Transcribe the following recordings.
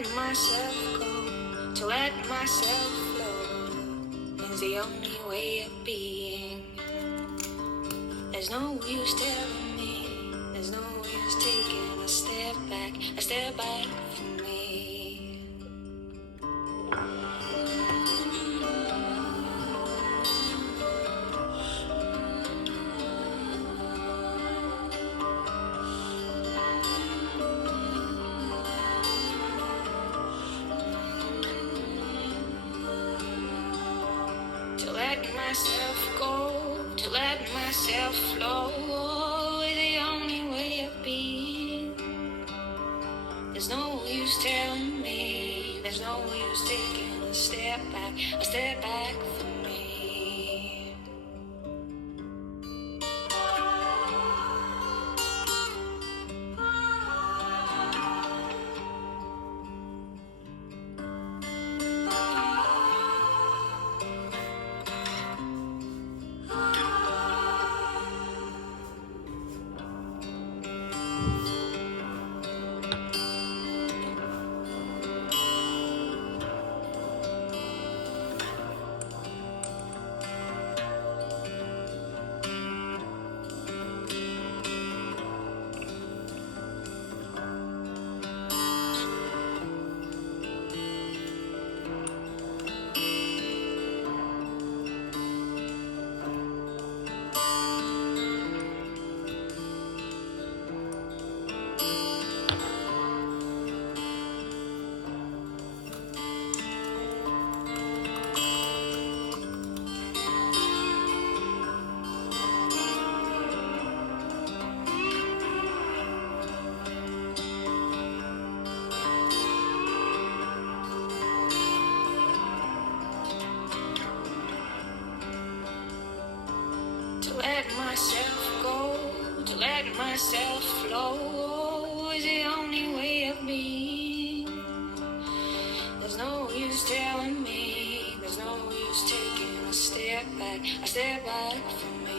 let myself go, to let myself flow is the only way of being. There's no use telling me, there's no use taking a step back from me. To let myself go, to let myself flow is the only way of being. There's no use telling me, there's no use taking a step back from me. To let myself go, to let myself flow is the only way of being. There's no use telling me, there's no use taking a step back from me.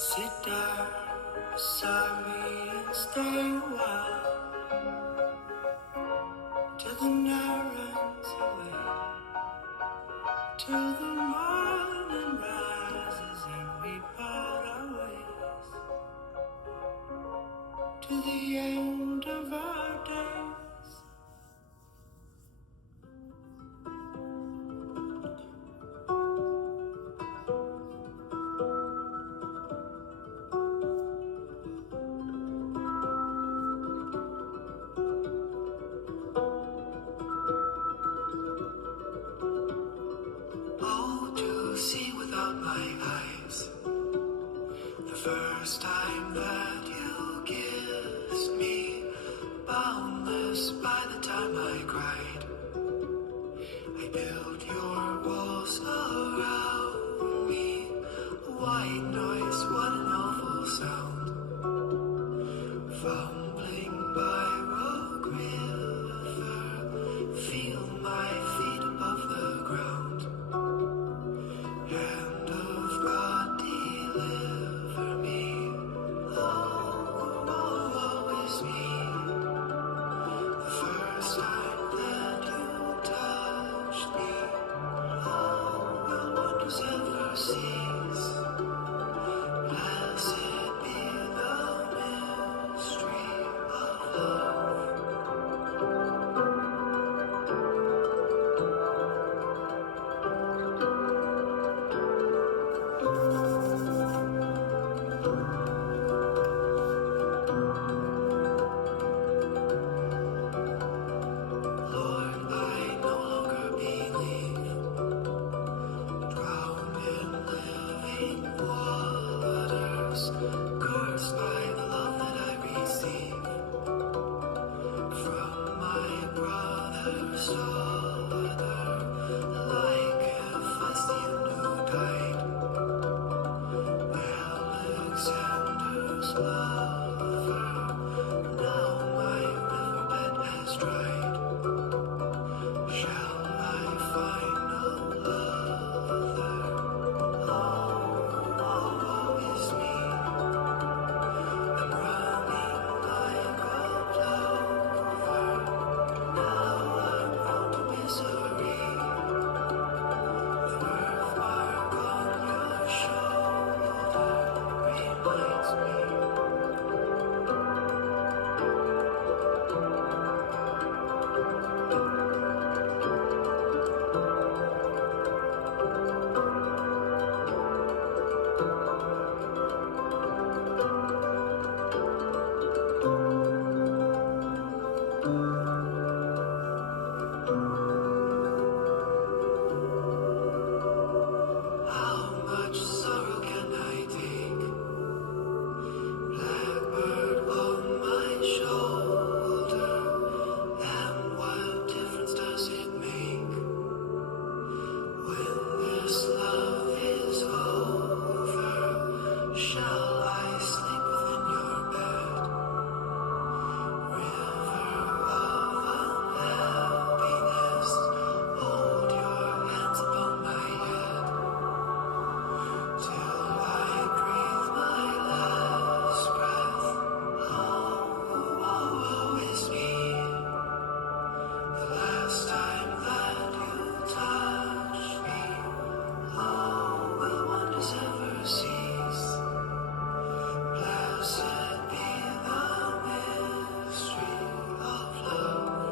Sit down beside me and stay a while till the night runs away, till the morning rises and we part our ways, to the end of our days. Oh, to see without my eyes, the first time that you kissed me, boundless by the time I cried. I built your walls around me, white noise, what an awful sound. Fumbling by rock river, feel my feet above the ground. Hand of God, deliver me. Oh, always me. The first time that you touched me, oh, will wonders ever cease? Blessed be the mystery of love. Lord, I no longer believe, drowned in living waters, cursed by the love that I receive from my brother's daughter, like if I see a new tide. Alexander's lover, now my riverbed has dried. Shall I find no other? Oh, is me. I'm running like a plover. Now I'm prone to misery. The birthmark on your shoulder reminds me. How much sorrow can I take? Blackbird on my shoulder, and what difference does it make when this love is over? Shall I sleep within your bed? River of unhappiness, hold your hands upon my head till I breathe my last breath. Oh, is me. The last time that you touched me, oh, will wonders ever cease? Blessed be the mystery of love.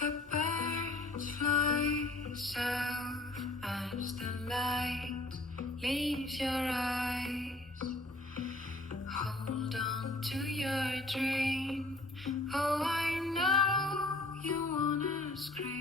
The birds fly south as the light leaves your eyes. Hold on to your dream. Oh, I know you wanna scream.